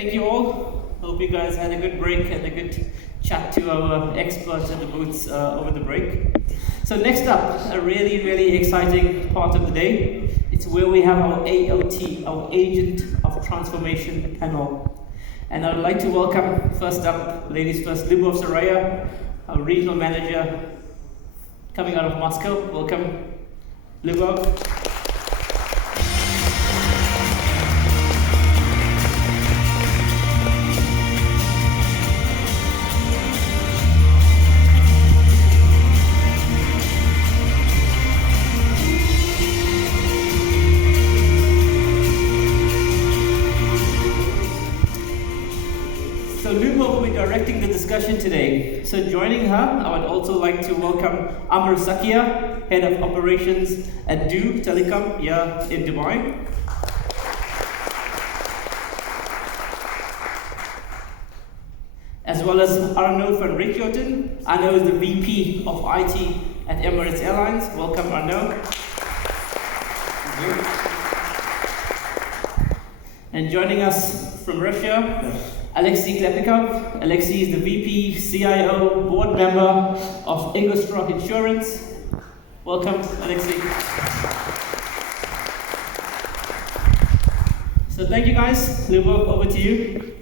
Thank you all. Hope you guys had a good break and a good chat to our experts at the booths over the break. So next up, a really exciting part of the day. It's where we have our AOT, our Agent of Transformation panel. And I'd like to welcome, first up, ladies first, Lyubov Zaraya, our regional manager coming out of Moscow. Welcome, Lyubov. Directing the discussion today. So joining her, I would also like to welcome Amr Sakia, Head of Operations at Du Telecom here in Dubai. As well as Arno van Richthofen. Arno is the VP of IT at Emirates Airlines. Welcome, Arno. And joining us from Russia, Alexei Klepikov. Alexei is the VP, CIO, board member of Ingolstadt Insurance. Welcome, Alexei. So thank you guys. Lyubov, over to you.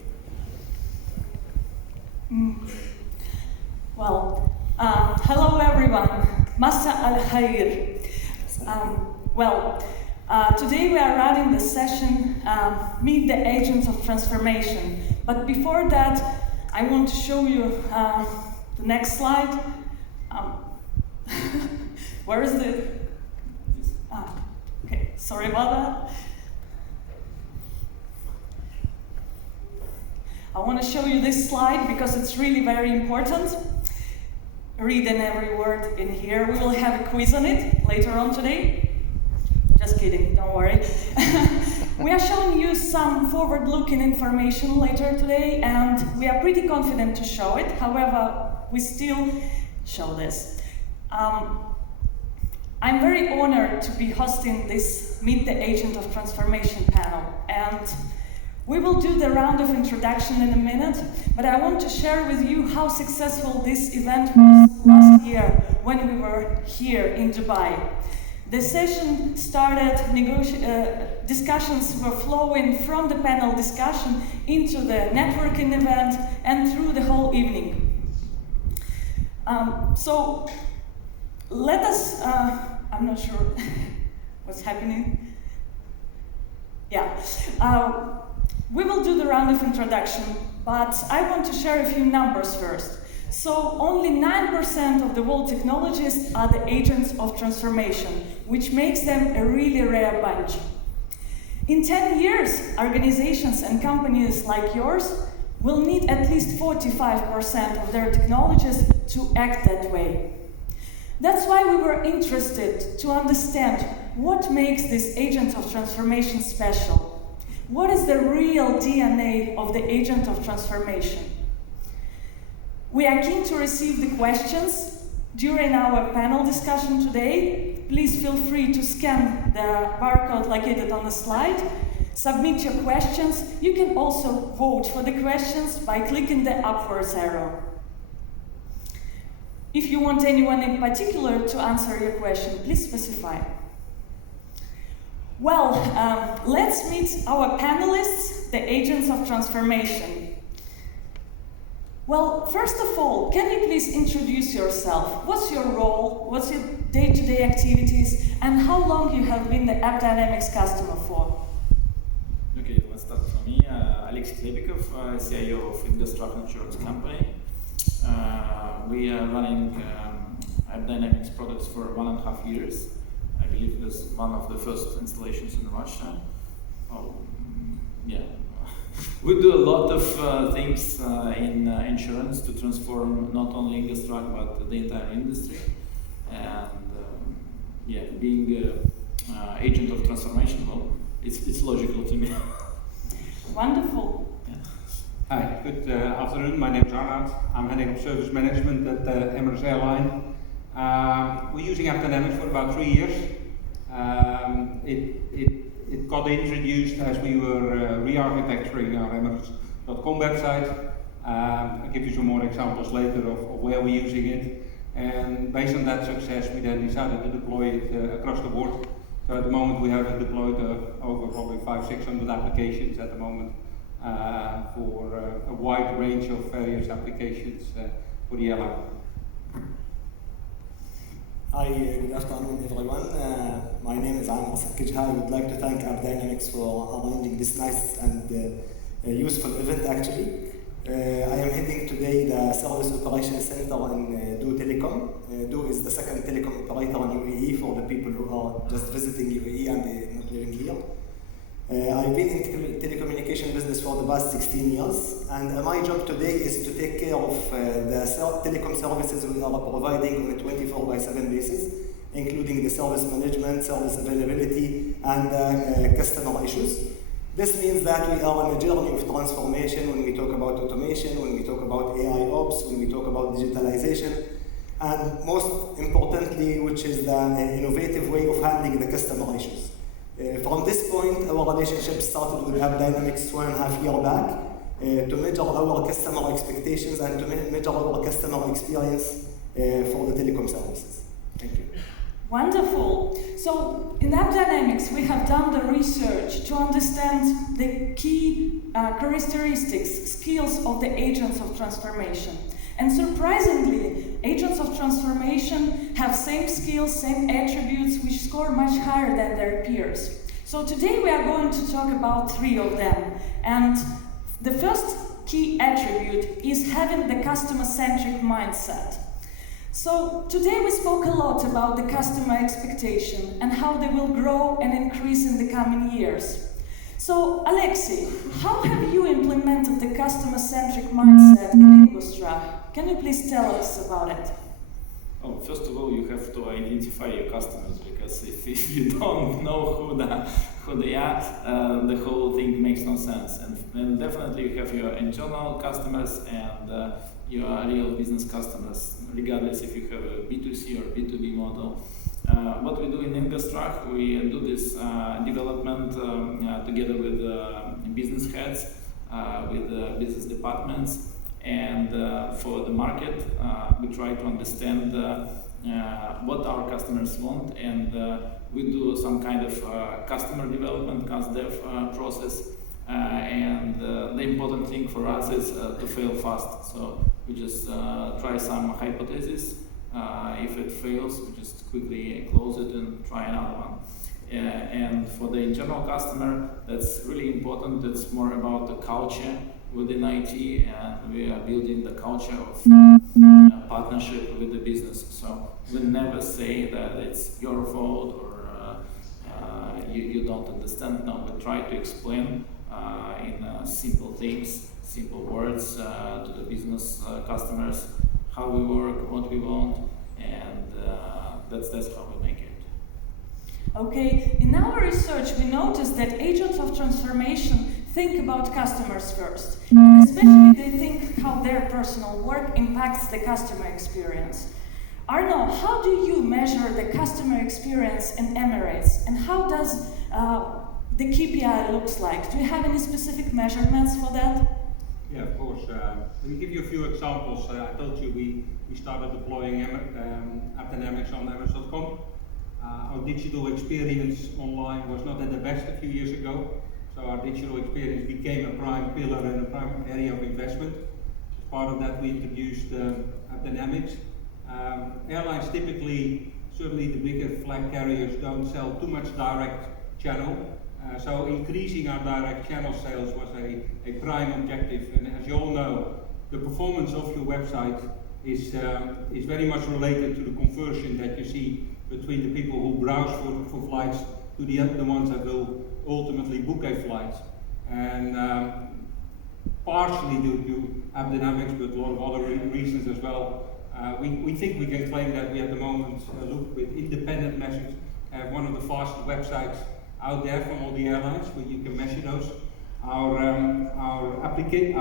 Well, hello everyone. Masa al khair. Today we are running the session, Meet the Agents of Transformation. But before that, I want to show you the next slide. Where is the... okay, sorry about that. I want to show you this slide because it's really very important. Read in every word in here. We will have a quiz on it later on today. Just kidding, don't worry. We are showing you some forward-looking information later today, and we are pretty confident to show it. However, we still show this. I'm very honored to be hosting this Meet the Agent of Transformation panel, and we will do the round of introduction in a minute, but I want to share with you how successful this event was last year when we were here in Dubai. The session started, discussions were flowing from the panel discussion into the networking event and through the whole evening. So let us, I'm not sure what's happening. Yeah, we will do the round of introduction, but I want to share a few numbers first. So only 9% of the world technologists are the agents of transformation, which makes them a really rare bunch. In 10 years, organizations and companies like yours will need at least 45% of their technologists to act that way. That's why we were interested to understand what makes these agents of transformation special. What is the real DNA of the agent of transformation? We are keen to receive the questions during our panel discussion today. Please feel free to scan the barcode located on the slide. Submit your questions. You can also vote for the questions by clicking the upwards arrow. If you want anyone in particular to answer your question, please specify. Well, let's meet our panelists, the agents of transformation. Well, first of all, can you please introduce yourself? What's your role? What's your day-to-day activities? And how long you have been the AppDynamics customer for? Okay, let's start from me. Alexei Klepikov, CIO of Ingolstadt Insurance Company. We are running AppDynamics products for 1.5 years. I believe it was one of the first installations in Russia. Yeah. We do a lot of things in insurance to transform not only Ingolstadt but the entire industry. And being an agent of transformation, well, it's logical to me. Wonderful. Yeah. Hi, good afternoon. My name is Arnoud. I'm heading up service management at Emirates Airlines. We're using AppDynamics for about 3 years. It got introduced as we were re-architecturing our Emirates app.com website. I'll give you some more examples later of where we're using it. And based on that success, we then decided to deploy it across the board. So at the moment we have it deployed over probably 500-600 applications at the moment for a wide range of various applications for the airline. Hi, good afternoon everyone. My name is Amr Sakijha. I would like to thank AppDynamics for arranging this nice and useful event actually. I am heading today the Service Operations Center in Du Telecom. Du is the second telecom operator in UAE for the people who are just visiting UAE and not living here. I've been in telecommunication business for the past 16 years, and my job today is to take care of the telecom services we are providing on a 24/7 basis, including the service management, service availability, and customer issues. This means that we are on a journey of transformation when we talk about automation, when we talk about AI ops, when we talk about digitalization, and most importantly, which is the innovative way of handling the customer issues. From this point, our relationship started with AppDynamics 1.5 years back to measure our customer expectations and to measure our customer experience for the telecom services. Thank you. Wonderful. So in AppDynamics, we have done the research to understand the key characteristics, skills of the agents of transformation. And surprisingly, agents of transformation have same skills, same attributes, which score much higher than their peers. So today we are going to talk about 3 of them. And the first key attribute is having the customer-centric mindset. So today we spoke a lot about the customer expectation and how they will grow and increase in the coming years. So Alexei, how have you implemented the customer-centric mindset in Ingostra? Can you please tell us about it? Oh, first of all, you have to identify your customers, because if you don't know who they are, the whole thing makes no sense. And definitely you have your internal customers and your real business customers, regardless if you have a B2C or B2B model. What we do in Ingostra, we do this development together with business heads, with business departments, and for the market, we try to understand what our customers want, and we do some kind of customer development, CusDev process. And the important thing for us is to fail fast. So we just try some hypothesis. If it fails, we just quickly close it and try another one. And for the internal customer, that's really important. It's more about the culture within IT, and we are building the culture of partnership with the business. So we never say that it's your fault or you don't understand. No, we try to explain in simple things, simple words to the business customers how we work, what we want, and that's how we make it. Okay, in our research we noticed that agents of transformation think about customers first, and especially they think how their personal work impacts the customer experience. Arno, how do you measure the customer experience in Emirates, and how does the KPI looks like? Do you have any specific measurements for that? Yeah, of course. Let me give you a few examples. I told you we started deploying AppDynamics on Emirates.com. Our digital experience online was not at the best a few years ago, so our digital experience became a prime pillar and a prime area of investment. As part of that, we introduced AppDynamics. Airlines typically, certainly the bigger flag carriers, don't sell too much direct channel. So increasing our direct channel sales was a prime objective, and as you all know, the performance of your website is very much related to the conversion that you see between the people who browse for flights to the ones that will ultimately book a flight. And partially due to AppDynamics, but a lot of other reasons as well, we think we can claim that we at the moment look with independent measures have one of the fastest websites out there from all the airlines, where you can measure those. Our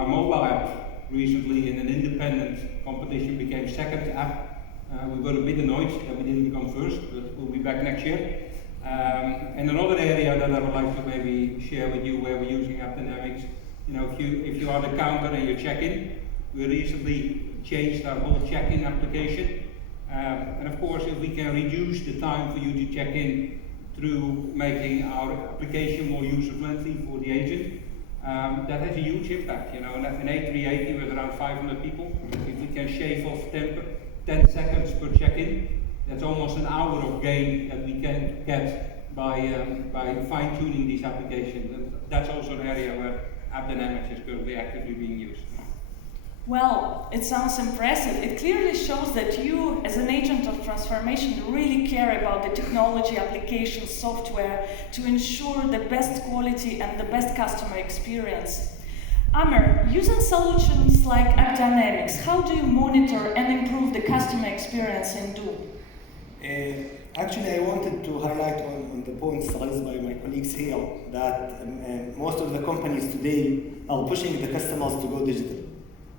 mobile app recently in an independent competition became second app. We were a bit annoyed that we didn't become first, but we'll be back next year. And another area that I would like to maybe share with you where we're using AppDynamics if you are the counter and you check in, we recently changed our whole check-in application. And of course, if we can reduce the time for you to check in through making our application more user-friendly for the agent, that has a huge impact. And in A380 with around 500 people, if we can shave off 10 seconds per check-in, that's almost an hour of gain that we can get by fine-tuning these applications. And that's also an area where AppDynamics is currently actively being used. Well, it sounds impressive. It clearly shows that you, as an agent of transformation, really care about the technology, application, software to ensure the best quality and the best customer experience. Amer, using solutions like AppDynamics, how do you monitor and improve the customer experience in Do? Actually, I wanted to highlight on the points raised by my colleagues here that most of the companies today are pushing the customers to go digital.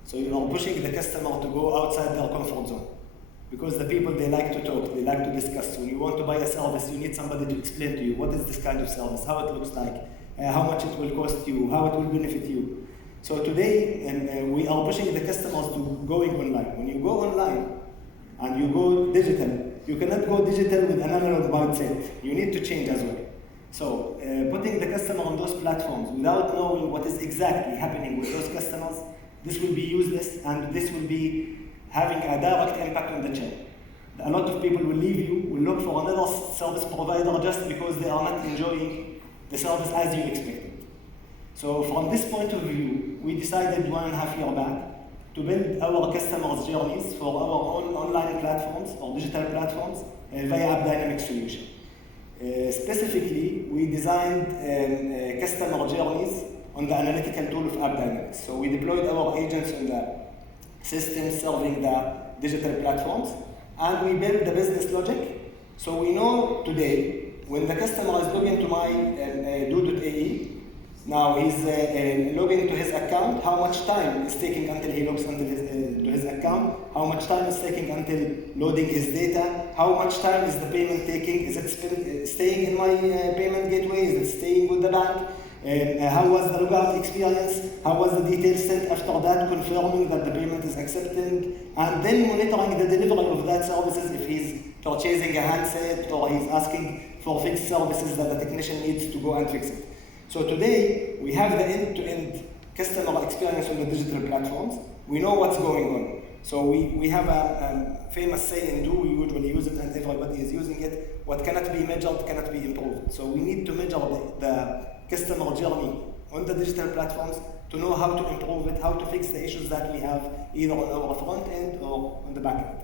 So you are pushing the customer to go outside their comfort zone. Because the people, they like to talk, they like to discuss. When you want to buy a service, you need somebody to explain to you what is this kind of service, how it looks like, how much it will cost you, how it will benefit you. So today, we are pushing the customers to going online. When you go online and you go digital, you cannot go digital with an analog mindset. You need to change as well. So putting the customer on those platforms without knowing what is exactly happening with those customers, this will be useless, and this will be having a direct impact on the chain. A lot of people will leave you, will look for another service provider just because they are not enjoying the service as you expected. So from this point of view, we decided 1.5 years back to build our customers' journeys for our own online platforms or digital platforms via AppDynamics solution. Specifically, we designed customer journeys on the analytical tool of AppDynamics. So we deployed our agents on the system serving the digital platforms, and we built the business logic. So we know today, when the customer is logging to my Do.ae, now he's logging to his account, how much time is taking until he logs into his account, how much time is taking until loading his data, how much time is the payment taking, is it staying in my payment gateway, is it staying with the bank, how was the logout experience, how was the details sent after that, confirming that the payment is accepted, and then monitoring the delivery of that services if he's purchasing a handset or he's asking for fixed services that the technician needs to go and fix it. So today, we have the end-to-end customer experience on the digital platforms. We know what's going on. So we have a famous saying in Do, we usually use it and everybody is using it, what cannot be measured cannot be improved. So we need to measure the customer journey on the digital platforms to know how to improve it, how to fix the issues that we have either on our front end or on the back end.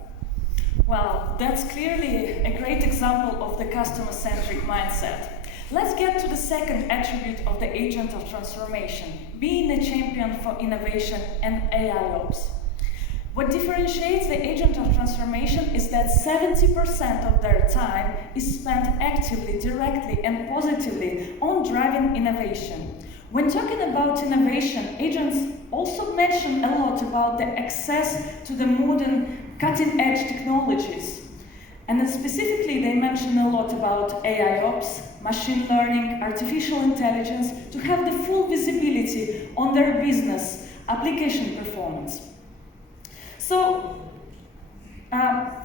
Well, that's clearly a great example of the customer-centric mindset. Let's get to the second attribute of the agent of transformation, being a champion for innovation and AIOps. What differentiates the agent of transformation is that 70% of their time is spent actively, directly, and positively on driving innovation. When talking about innovation, agents also mention a lot about the access to the modern cutting-edge technologies. And then specifically, they mention a lot about AIOps, machine learning, artificial intelligence, to have the full visibility on their business application performance. So,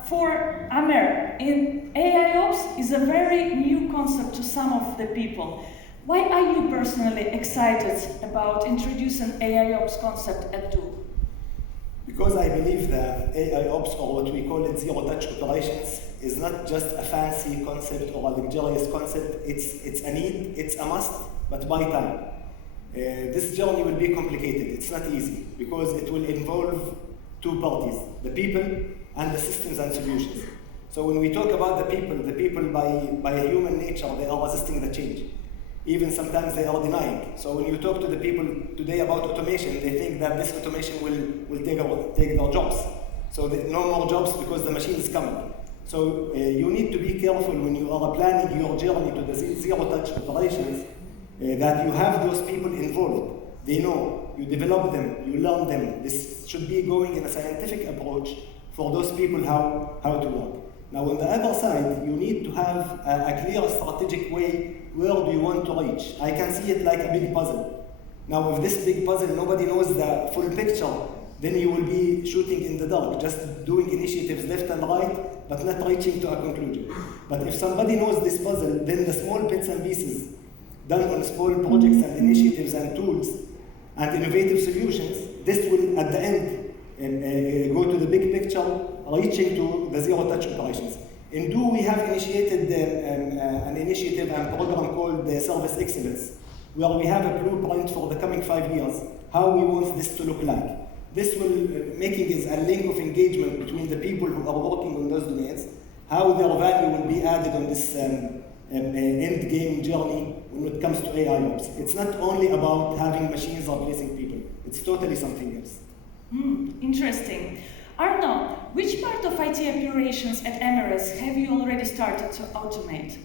for Amer, AIOps is a very new concept to some of the people. Why are you personally excited about introducing AIOps concept at Do? Because I believe that AIOps, or what we call it zero-touch operations, is not just a fancy concept or a luxurious concept. It's a need, it's a must, but buy time. This journey will be complicated. It's not easy because it will involve two parties, the people and the systems and solutions. So when we talk about the people by human nature, they are resisting the change. Even sometimes they are denying. So when you talk to the people today about automation, they think that this automation will take their jobs. So no more jobs because the machine is coming. So you need to be careful when you are planning your journey to the zero-touch operations that you have those people involved. They know, you develop them, you learn them. This should be going in a scientific approach for those people how to work. Now on the other side, you need to have a clear strategic way. Where do you want to reach? I can see it like a big puzzle. Now, if this big puzzle, nobody knows the full picture, then you will be shooting in the dark, just doing initiatives left and right, but not reaching to a conclusion. But if somebody knows this puzzle, then the small bits and pieces done on small projects and initiatives and tools and innovative solutions, this will, at the end, go to the big picture, reaching to the zero-touch operations. In Do, we have initiated an initiative and program called Service Excellence, where we have a blueprint for the coming 5 years, how we want this to look like. This will making is a link of engagement between the people who are working on those domains, how their value will be added on this end game journey when it comes to AI ops. It's not only about having machines replacing people, it's totally something else. Interesting. Arno, which part of IT operations at Emirates have you already started to automate?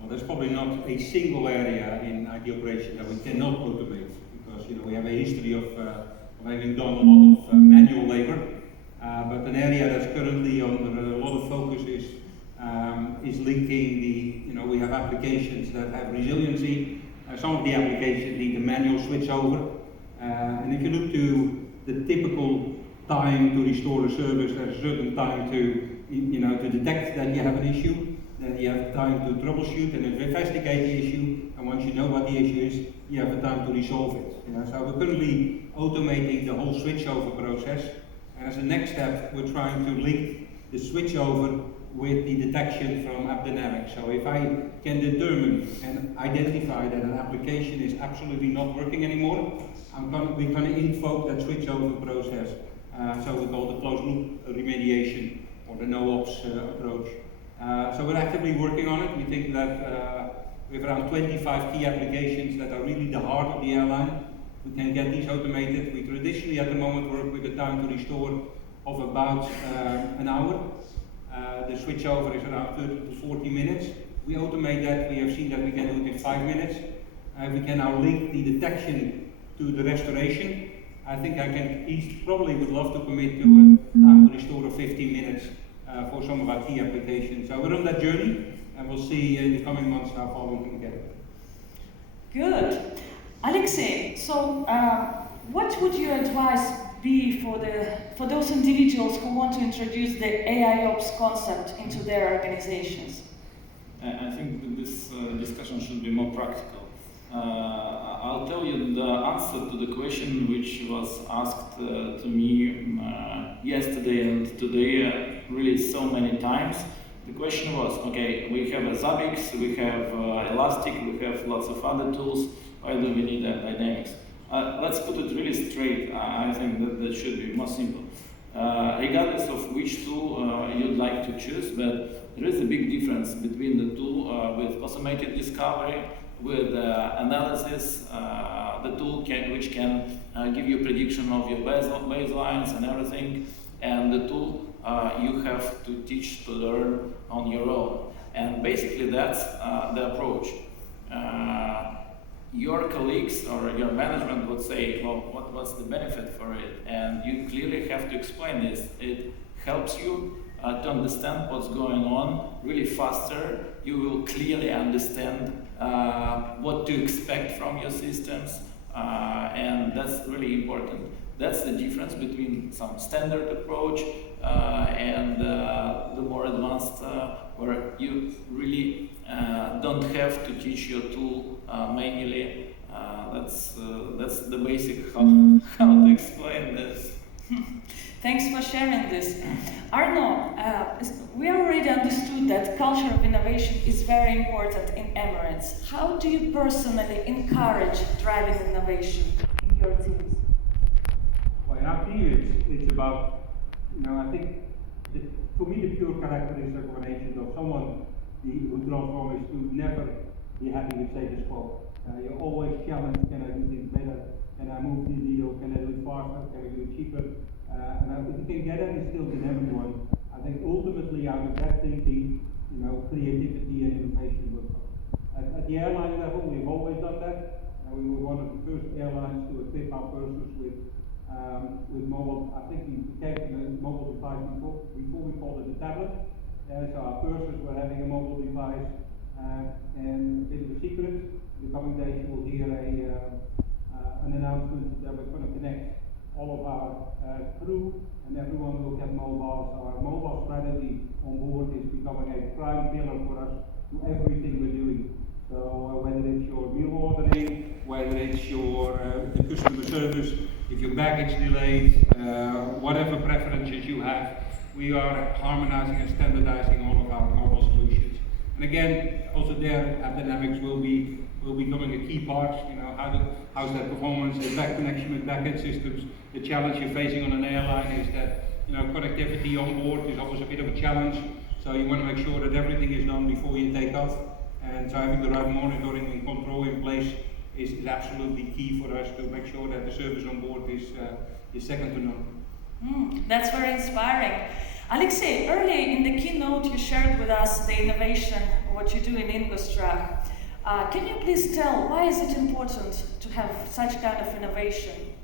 Well, there's probably not a single area in IT operation that we cannot automate, because we have a history of having done a lot of manual labor. But an area that's currently under a lot of focus is linking the, we have applications that have resiliency. Some of the applications need a manual switch over. And if you look to the typical time to restore a service, there's a certain time to detect that you have an issue. Then you have time to troubleshoot and investigate the issue. And once you know what the issue is, you have the time to resolve it. So we're currently automating the whole switchover process. And as a next step, we're trying to link the switchover with the detection from AppDynamics. So if I can determine and identify that an application is absolutely not working anymore, we're going to invoke that switchover process. So we call the closed loop remediation or the no-ops approach. So we're actively working on it. We think that we have around 25 key applications that are really the heart of the airline. We can get these automated. We traditionally at the moment work with a time to restore of about an hour. The switchover is around 30 to 40 minutes. We automate that. We have seen that we can do it in 5 minutes. We can now link the detection to the restoration. I think probably would love to commit to a time to restore of 15 minutes for some of our key applications. So we're on that journey, and we'll see in the coming months how far we can get. Good. Alexei, so what would your advice be for those individuals who want to introduce the AIOps concept into their organizations? I think that this discussion should be more practical. I'll tell you the answer to the question which was asked to me yesterday and today really so many times. The question was, okay, we have a Zabbix, we have Elastic, we have lots of other tools, why do we need Dynamics? Let's put it really straight. I think that should be more simple. Regardless of which tool you'd like to choose, but there is a big difference between the tool with automated discovery, with analysis, the tool which can give you prediction of your baselines and everything, and the tool you have to teach to learn on your own. And basically that's the approach. Your colleagues or your management would say, well, what's the benefit for it? And you clearly have to explain this. It helps you to understand what's going on really faster. You will clearly understand what to expect from your systems, and that's really important. That's the difference between some standard approach and the more advanced where you really don't have to teach your tool manually. That's the basic how to explain this. Thanks for sharing this. Arno, we already understood that culture of innovation is very important in Emirates. How do you personally encourage driving innovation in your teams? Well, in our team, it's about, I think, for me, the pure characteristic of an agent of someone who transforms is to never be happy with status quo. You're always challenged, can I do things better? Can I move the needle? Can I do it faster? Can we do it cheaper? And if you can get that instilled in everyone, I think ultimately out of that thinking, creativity and innovation will come. At the airline level, we've always done that. We were one of the first airlines to equip our pursers with mobile. I think we became a mobile device before we called it a tablet. So our pursers were having a mobile device, and a bit of a secret. In the coming days, you will hear a an announcement that we're going to connect all of our crew and everyone will get mobiles. Our mobile strategy on board is becoming a prime pillar for us to everything we're doing. So whether it's your meal ordering, whether it's your the customer service, if your baggage delayed, whatever preferences you have, we are harmonizing and standardizing all of our mobile solutions. And again, also there, AppDynamics will be becoming a key part. You know, how's that performance, the back connection with backend systems. The challenge you're facing on an airline is that, you know, connectivity on board is always a bit of a challenge. So you want to make sure that everything is done before you take off. And so having the right monitoring and control in place is absolutely key for us to make sure that the service on board is second to none. That's very inspiring. Alexey, earlier in the keynote you shared with us the innovation, what you do in Ingostra. Can you please tell why is it important to have such kind of innovation?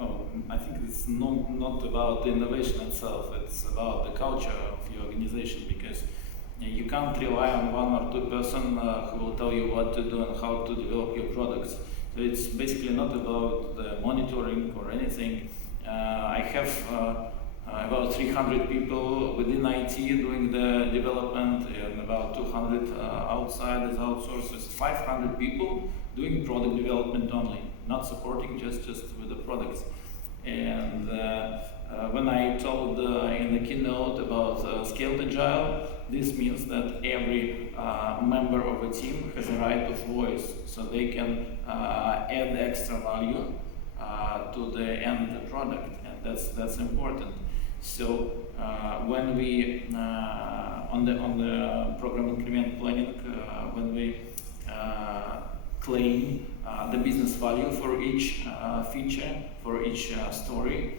Oh, I think it's not about the innovation itself, it's about the culture of your organization, because you can't rely on one or two person who will tell you what to do and how to develop your products. So it's basically not about the monitoring or anything. I have about 300 people within IT doing the development, and about 200 outside as outsourcers, 500 people doing product development only, not supporting, just with the products. And when I told in the keynote about Scaled Agile, this means that every member of a team has a right of voice, so they can add extra value to the end product, and that's important. So when we on the program increment planning, when we claim the business value for each feature, for each story,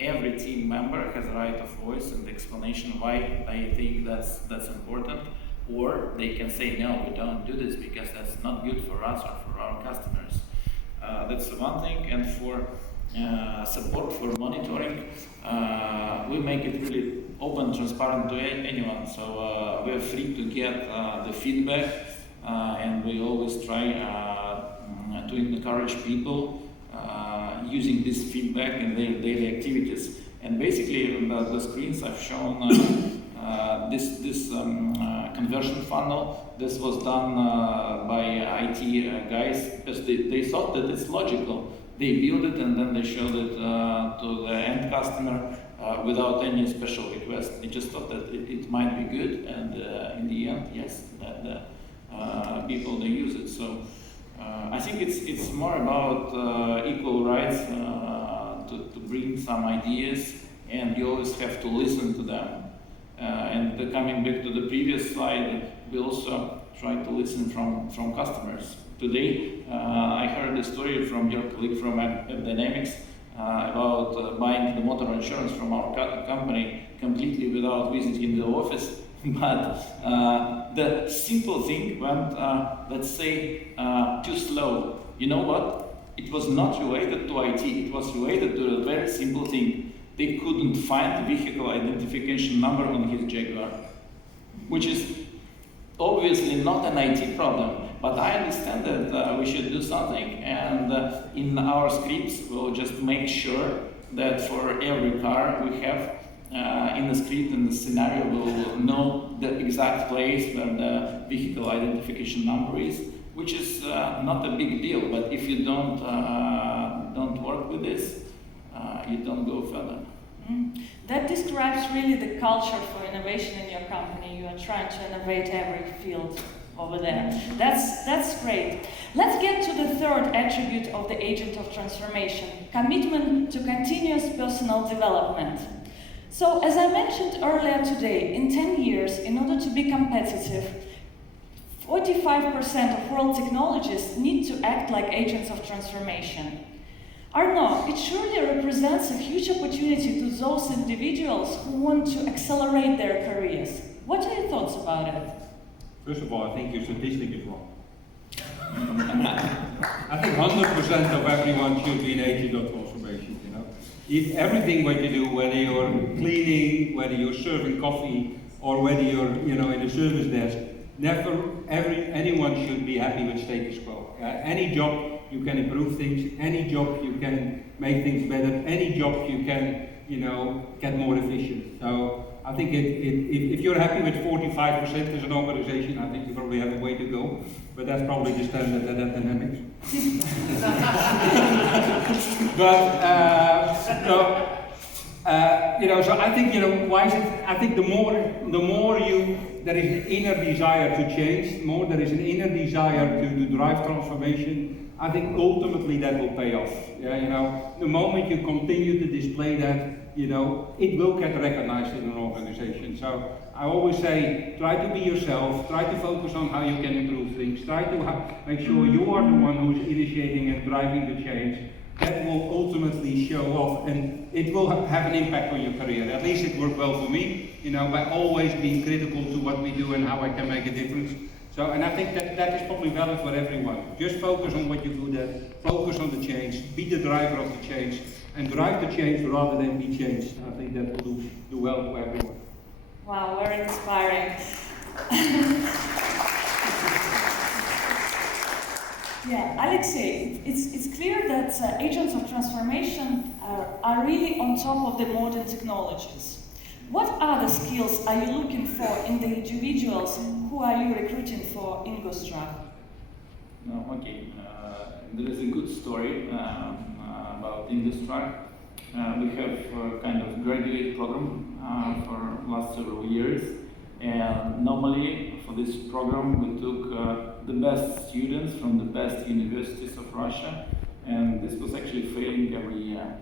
every team member has a right of voice and explanation why I think that's important, or they can say no, we don't do this because that's not good for us or for our customers. That's one thing. And for support for monitoring, we make it really open, transparent to anyone. So we are free to get the feedback, and we always try to encourage people using this feedback in their daily activities. And basically, the screens I've shown this conversion funnel. This was done by IT guys because they thought that it's logical. They built it and then they showed it to the end customer without any special request. They just thought that it might be good, and in the end, yes, the people they use it. So I think it's more about equal rights to bring some ideas, and you always have to listen to them. And coming back to the previous slide, we also try to listen from customers. Today, I heard a story from your colleague from AppDynamics about buying the motor insurance from our company completely without visiting the office. But the simple thing went, let's say, too slow. You know what? It was not related to IT. It was related to a very simple thing. They couldn't find the vehicle identification number on his Jaguar, which is obviously not an IT problem. But I understand that we should do something, and in our scripts we'll just make sure that for every car we have in the script, in the scenario, we'll know the exact place where the vehicle identification number is, which is not a big deal. But if you don't work with this, you don't go further. That describes really the culture for innovation in your company. You are trying to innovate every field over there. That's great. Let's get to the third attribute of the agent of transformation: commitment to continuous personal development. So, as I mentioned earlier today, in 10 years, in order to be competitive, 45% of world technologists need to act like agents of transformation. Arnaud, it surely represents a huge opportunity to those individuals who want to accelerate their careers. What are your thoughts about it? First of all, I think your statistic is wrong. I think 100% of everyone should be an agent of transformation, you know. If everything what you do, whether you're cleaning, whether you're serving coffee, or whether you're, you know, in the service desk, anyone should be happy with status quo. Any job you can improve things. Any job you can make things better. Any job you can, get more efficient. So I think if you're happy with 45% as an organization, I think you probably have a way to go. But that's probably the standard at Dynamics. So I think, why is it? I think the more there is an inner desire to change, more there is an inner desire to drive transformation, I think ultimately that will pay off. Yeah, the moment you continue to display that, it will get recognized in an organization. So I always say, try to be yourself, try to focus on how you can improve things, try to make sure you are the one who's initiating and driving the change. That will ultimately show off, and it will have an impact on your career. At least it worked well for me, by always being critical to what we do and how I can make a difference. So, and I think that is probably valid for everyone. Just focus on what you're good at, focus on the change, be the driver of the change, and drive the change rather than be changed. I think that will do well for everyone. Wow, very inspiring. Yeah, Alexei, it's clear that agents of transformation are really on top of the modern technologies. What other skills are you looking for in the individuals who are you recruiting for Ingostruck? Okay, there is a good story about Ingostruck. We have a kind of graduate program for last several years, and normally for this program we took the best students from the best universities of Russia, and this was actually failing every year.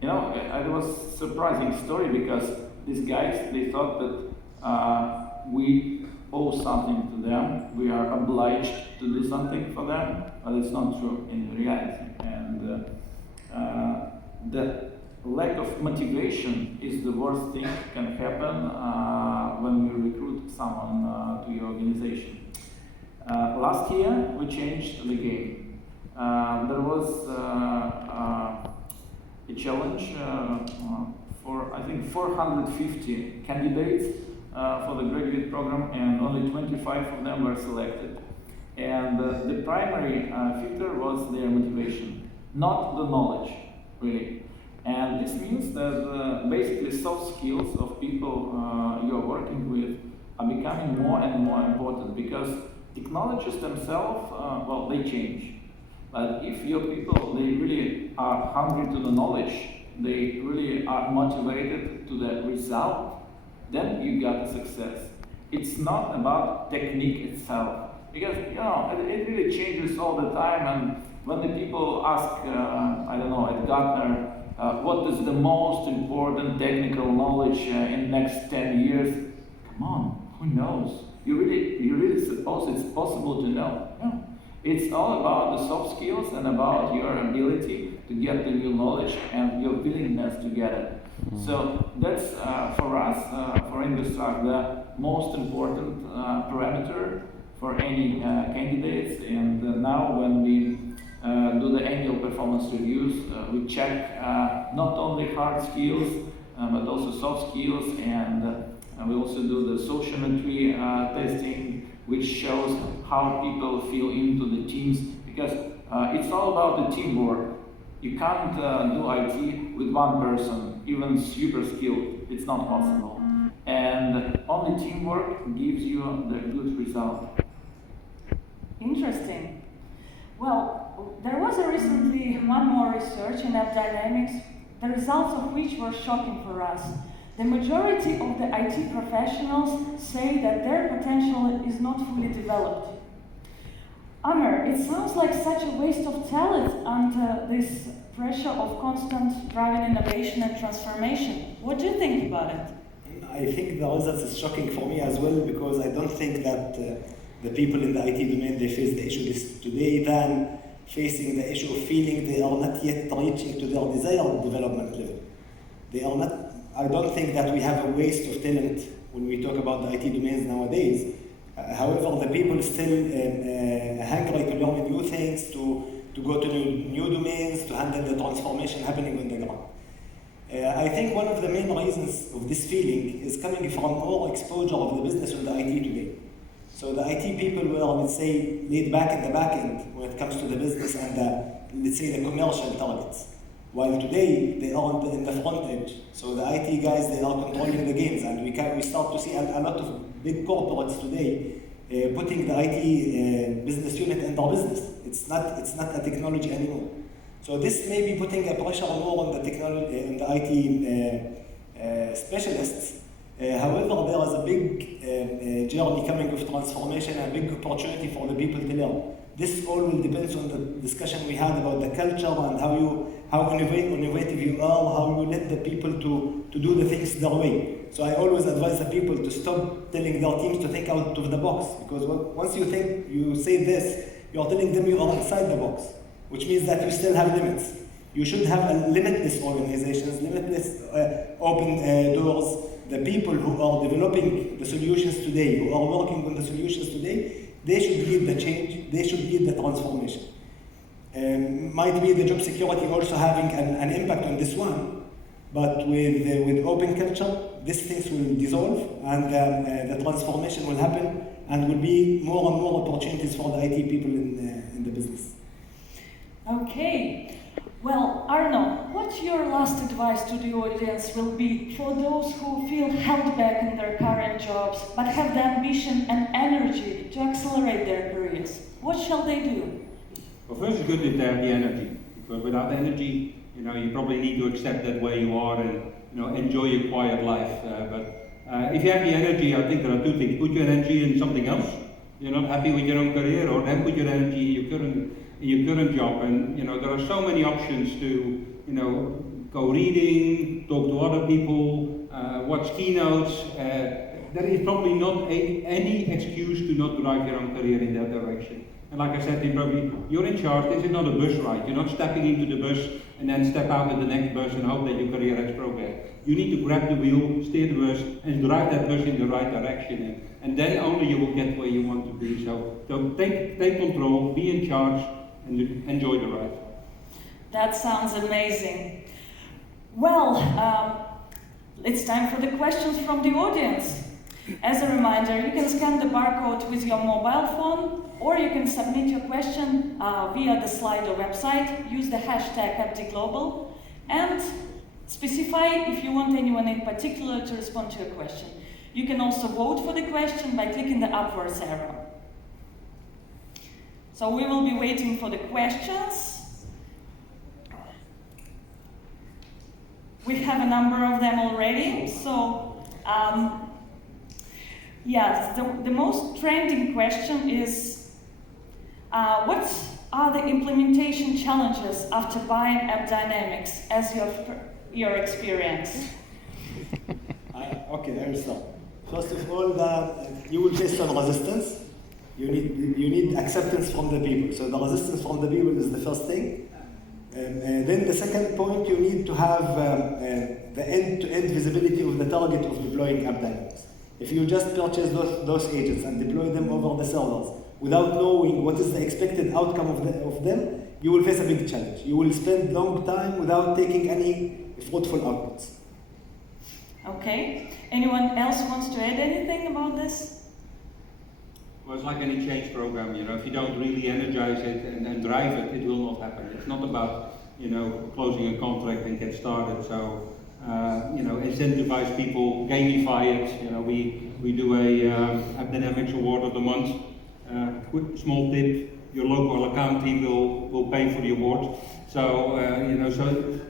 It was a surprising story because these guys, they thought that we owe something to them, we are obliged to do something for them, but it's not true in reality. And the lack of motivation is the worst thing that can happen when you recruit someone to your organization. Last year, we changed the game. There was a challenge for, I think, 450 candidates for the graduate program, and only 25 of them were selected. And the primary filter was their motivation, not the knowledge, really. And this means that basically soft skills of people you're working with are becoming more and more important, because technologists themselves, they change. But if your people, they really are hungry to the knowledge, they really are motivated to the result, then you got success. It's not about technique itself, because it really changes all the time. And when the people ask, at Gartner, what is the most important technical knowledge in the next 10 years? Come on, who knows? You really suppose it's possible to know? No. It's all about the soft skills and about your ability to get the new knowledge and your willingness to get it. So that's for us, for Ingostruck, the most important parameter for any candidates. And now when we do the annual performance reviews, we check not only hard skills, but also soft skills, and we also do the sociometry testing, which shows how people feel into the teams, because it's all about the teamwork. You can't do IT with one person, even super skilled. It's not possible. And only teamwork gives you the good result. Interesting. Well, there was recently one more research in AppDynamics, the results of which were shocking for us. The majority of the IT professionals say that their potential is not fully developed. Amer, it sounds like such a waste of talent under this pressure of constant driving innovation and transformation. What do you think about it? I think the results is shocking for me as well, because I don't think that the people in the IT domain, they face the issue today than facing the issue of feeling they are not yet reaching to their desired development level. They are not. I don't think that we have a waste of talent when we talk about the IT domains nowadays. However, the people still hungry to learn new things, to go to new domains, to handle the transformation happening on the ground. I think one of the main reasons of this feeling is coming from more exposure of the business on the IT today. So the IT people were, let's say, laid back in the back end when it comes to the business and let's say, the commercial targets. While today, they are in the front edge. So the IT guys, they are controlling the games, and we start to see a lot of big corporates today putting the IT business unit in their business. It's not a technology anymore. So this may be putting a pressure more on the technology, on the IT specialists. However, there is a big journey coming of transformation and a big opportunity for the people to learn. This all will depend on the discussion we had about the culture and how innovative you are, how you let the people to do the things their way. So I always advise the people to stop telling their teams to think out of the box, because once you say this, you are telling them you are inside the box, which means that you still have limits. You should have a limitless organizations, limitless open doors. The people who are developing the solutions today, who are working on the solutions today, they should lead the change, they should lead the transformation. Might be the job security also having an impact on this one, but with open culture, these things will dissolve and the transformation will happen and will be more and more opportunities for the IT people in the business. Okay. Well, Arno, what's your last advice to the audience will be for those who feel held back in their current jobs but have the ambition and energy to accelerate their careers? What shall they do? Well, first it's good if they have the energy, because without energy, you probably need to accept that where you are and enjoy your quiet life. But if you have the energy, I think there are two things: put your energy in something else. You're not happy with your own career, or then put your energy in your current job. And there are so many options to go reading, talk to other people, watch keynotes. There is probably not any excuse to not drive your own career in that direction. And like I said, you're in charge. This is not a bus ride. You're not stepping into the bus and then step out at the next bus and hope that your career has progressed. You need to grab the wheel, steer the bus, and drive that bus in the right direction. And then only you will get where you want to be. So take control, be in charge, and enjoy the ride. That sounds amazing. Well, it's time for the questions from the audience. As a reminder, you can scan the barcode with your mobile phone, or you can submit your question via the Slido website. Use the hashtag #AppDGlobal and specify if you want anyone in particular to respond to your question. You can also vote for the question by clicking the upwards arrow. So we will be waiting for the questions. We have a number of them already. So, yes, the most trending question is, what are the implementation challenges after buying AppDynamics as your experience? Okay, I will start. First of all, you will face some resistance. You need acceptance from the people. So the resistance from the people is the first thing. Then the second point, you need to have the end-to-end visibility of the target of deploying AppDynamics. If you just purchase those agents and deploy them over the servers without knowing what is the expected outcome of them, you will face a big challenge. You will spend long time without taking any fruitful outputs. Okay. Anyone else wants to add anything about this? Well, it's like any change program, if you don't really energize it and drive it, it will not happen. It's not about, closing a contract and get started. So, incentivize people, gamify it. We do a AppDynamics Award of the Month. Quick small tip: your local accounting will pay for the award. So, so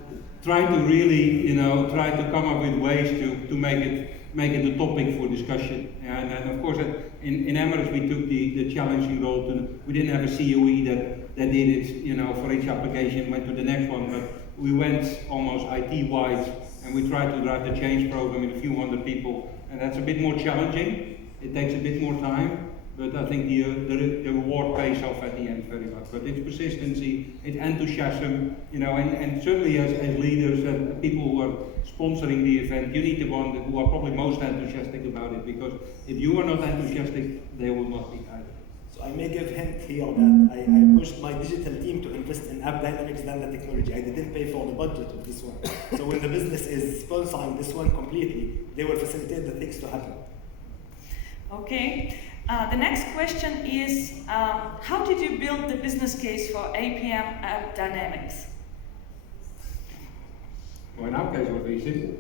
try to really, try to come up with ways to make it a topic for discussion. And of course, in Emirates we took the challenging role. We didn't have a COE that did it, for each application, went to the next one, but we went almost IT-wide, and we tried to drive the change program with a few hundred people, and that's a bit more challenging. It takes a bit more time, but I think the reward pays off at the end very much. But it's persistency, it's enthusiasm, and certainly as leaders and people who are sponsoring the event, you need the one who are probably most enthusiastic about it, because if you are not enthusiastic, they will not be either. So I may give hint here that I pushed my digital team to invest in AppDynamics than the technology. I didn't pay for the budget of this one. So when the business is sponsoring this one completely, they will facilitate the things to happen. Okay. The next question is, how did you build the business case for APM AppDynamics? Well, in our case, it was very simple.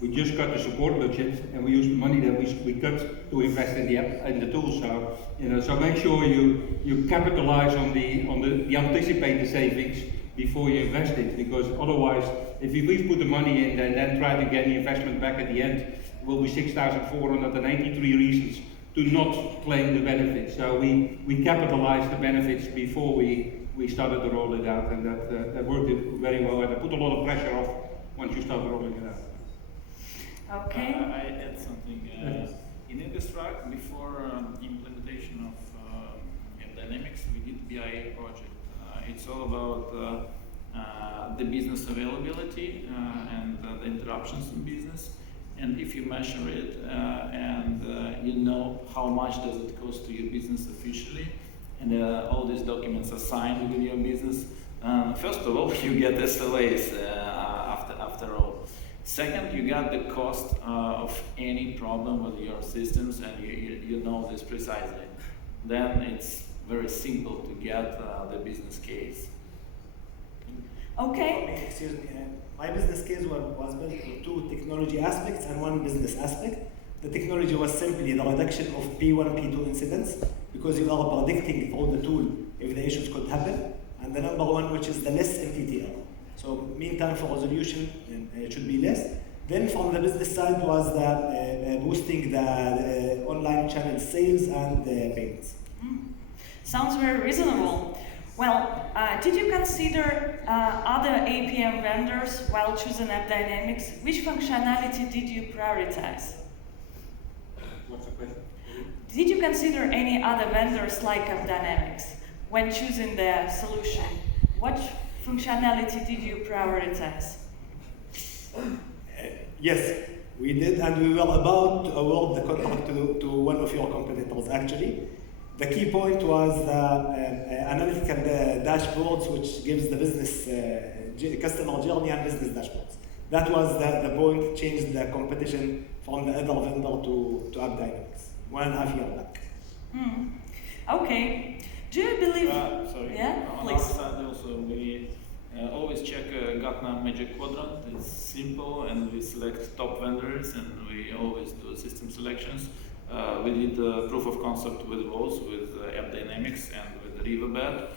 We just cut the support budget and we used the money that we cut to invest in the app and the tools. So, so make sure you capitalize on the anticipated savings before you invest it, because otherwise, if we put the money in and then try to get the investment back at the end, it will be 6,483 reasons to not claim the benefits. So we capitalized the benefits before we started to roll it out, and that worked very well, and it put a lot of pressure off once you start rolling it out. Okay. I add something. In Industract, before implementation of AppDynamics, we did BIA project. It's all about the business availability and the interruptions in business. And if you measure it and you know how much does it cost to your business officially, and all these documents are signed within your business, first of all, you get SLAs after all. Second, you got the cost of any problem with your systems, and you know this precisely. Then it's very simple to get the business case. Okay. Excuse me. My business case was built on two technology aspects and one business aspect. The technology was simply the reduction of P1, P2 incidents, because you are predicting through the tool if the issues could happen. And the number one, which is the less MTTL. So mean time for resolution should be less. Then from the business side was the boosting the online channel sales and payments. Sounds very reasonable. Well, did you consider other APM vendors while choosing AppDynamics? Which functionality did you prioritize? What's the question? Did you consider any other vendors like AppDynamics when choosing the solution? What functionality did you prioritize? Yes, we did, and we were about to award the contract to one of your competitors actually. The key point was the analytical dashboards, which gives the business customer journey and business dashboards. That was the point, changed the competition from the other vendor to AppDynamics 1.5 years back. Okay. Do you believe? Sorry. Yeah, On please. our side also, we always check Gartner Magic Quadrant. It's simple, and we select top vendors, and we always do system selections. We did proof of concept with both, with AppDynamics and with Riverbed.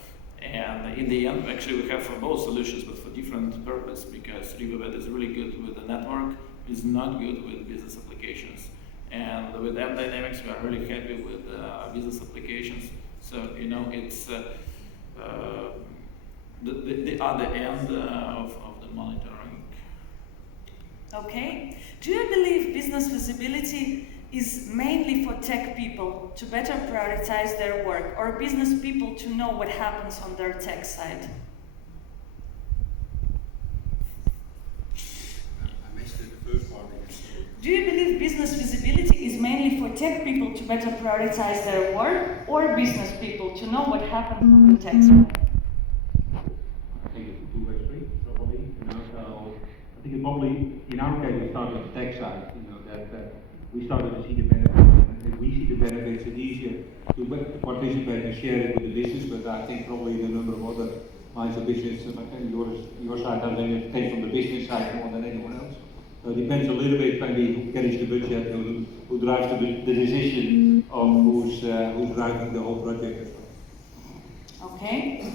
And in the end, actually, we have both solutions, but for different purpose, because Riverbed is really good with the network, is not good with business applications. And with AppDynamics, we are really happy with business applications. So, it's the other end of the monitoring. Okay. Do you believe business visibility is mainly for tech people to better prioritize their work, or business people to know what happens on their tech side? I missed the first part. Do you believe business visibility is mainly for tech people to better prioritize their work, or business people to know what happens on the tech side? I think it's a two-way street, probably. So I think it probably, in our case, we started on the tech side. That we started to see the benefits, and if we see the benefits, it's easier to participate and share it with the business. But I think probably the number of other lines of business, your side has been taken from the business side more than anyone else. So it depends a little bit maybe who carries the budget, who drives the decision of who's driving the whole project as well. Okay.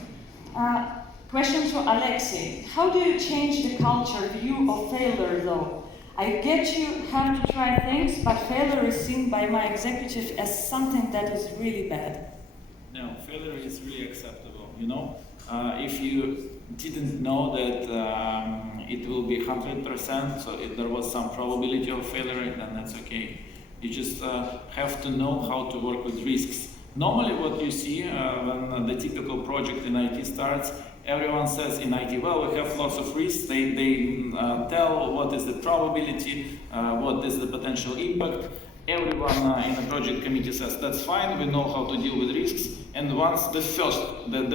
Question to Alexei. How do you change the culture view of failure though? I get you have to try things, but failure is seen by my executive as something that is really bad. No, failure is really acceptable. If you didn't know that it will be 100%, so if there was some probability of failure, then that's okay. You just have to know how to work with risks. Normally what you see when the typical project in IT starts, everyone says in IT, well, we have lots of risks. They tell what is the probability, what is the potential impact. Everyone in the project committee says, that's fine, we know how to deal with risks. And once the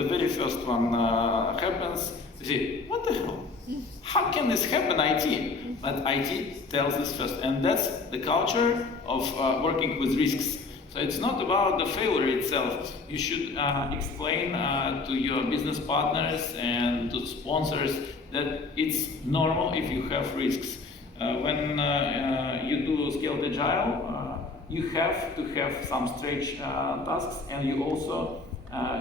very first one happens, you say, what the hell? How can this happen, IT? But IT tells us first. And that's the culture of working with risks. So it's not about the failure itself. You should explain to your business partners and to sponsors that it's normal if you have risks. When you do Scaled Agile, you have to have some stretch tasks, and you also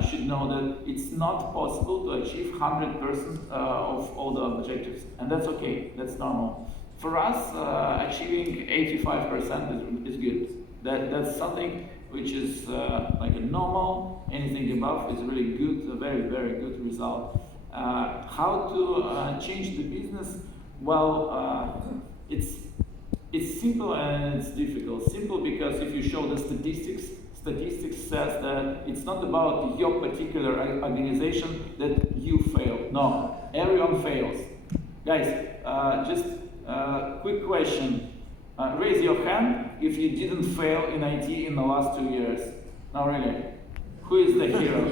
should know that it's not possible to achieve 100% of all the objectives, and that's okay, that's normal. For us, achieving 85% is good. That's something which is like a normal, anything above is really good, a very, very good result. How to change the business? Well, it's simple and it's difficult. Simple because if you show the statistics says that it's not about your particular organization that you fail. No, everyone fails. Guys, just quick question. Raise your hand if you didn't fail in IT in the last 2 years. No, really. Who is the hero?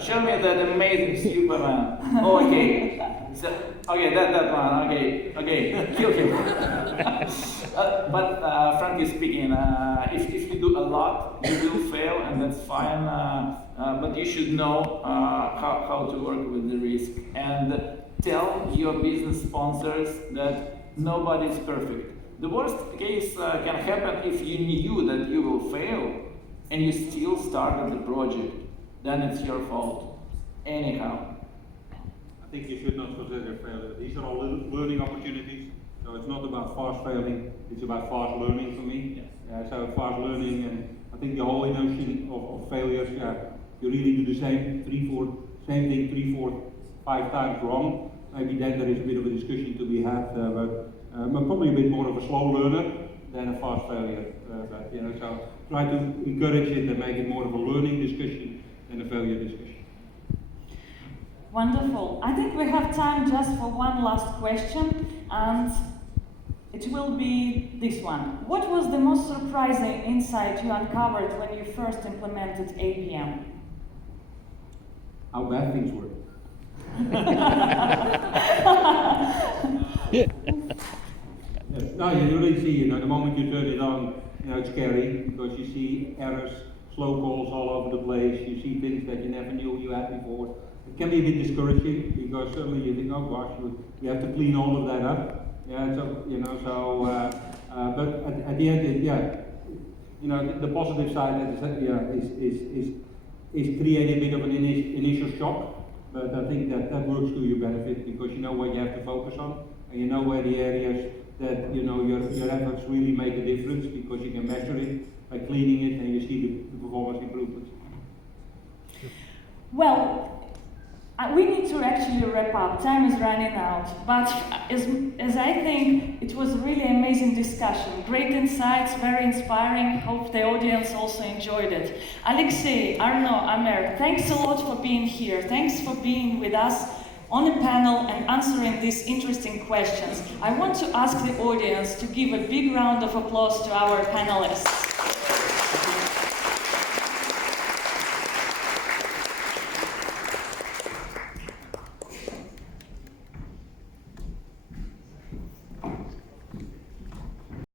Show me that amazing Superman. Oh, okay. So, okay, that one. Okay, kill him. But frankly speaking, if you do a lot, you will fail, and that's fine. But you should know how to work with the risk, and tell your business sponsors that nobody's perfect. The worst case can happen if you knew that you will fail and you still started the project. Then it's your fault. Anyhow. I think you should not consider failure. These are all learning opportunities. So it's not about fast failing, it's about fast learning for me. So fast learning, and I think the whole notion of failures, you really do the same thing 3, 4, 5 times wrong. Maybe then there is a bit of a discussion to be had, but I'm probably a bit more of a slow learner than a fast failure. So try to encourage it and make it more of a learning discussion than a failure discussion. Wonderful. I think we have time just for one last question, and it will be this one. What was the most surprising insight you uncovered when you first implemented APM? How bad things were. No, you really see, the moment you turn it on, it's scary because you see errors, slow calls all over the place. You see things that you never knew you had before. It can be a bit discouraging because suddenly you think, oh gosh, you have to clean all of that up. But at the end, the positive side is create a bit of an initial shock. But I think that works to your benefit because you know what you have to focus on, and you know where the areas that your efforts really make a difference because you can measure it by cleaning it and you see the performance improvements. Well, we need to actually wrap up. Time is running out. But as I think, it was a really amazing discussion. Great insights, very inspiring. Hope the audience also enjoyed it. Alexei, Arno, Amer, thanks a lot for being here. Thanks for being with us on the panel and answering these interesting questions. I want to ask the audience to give a big round of applause to our panelists.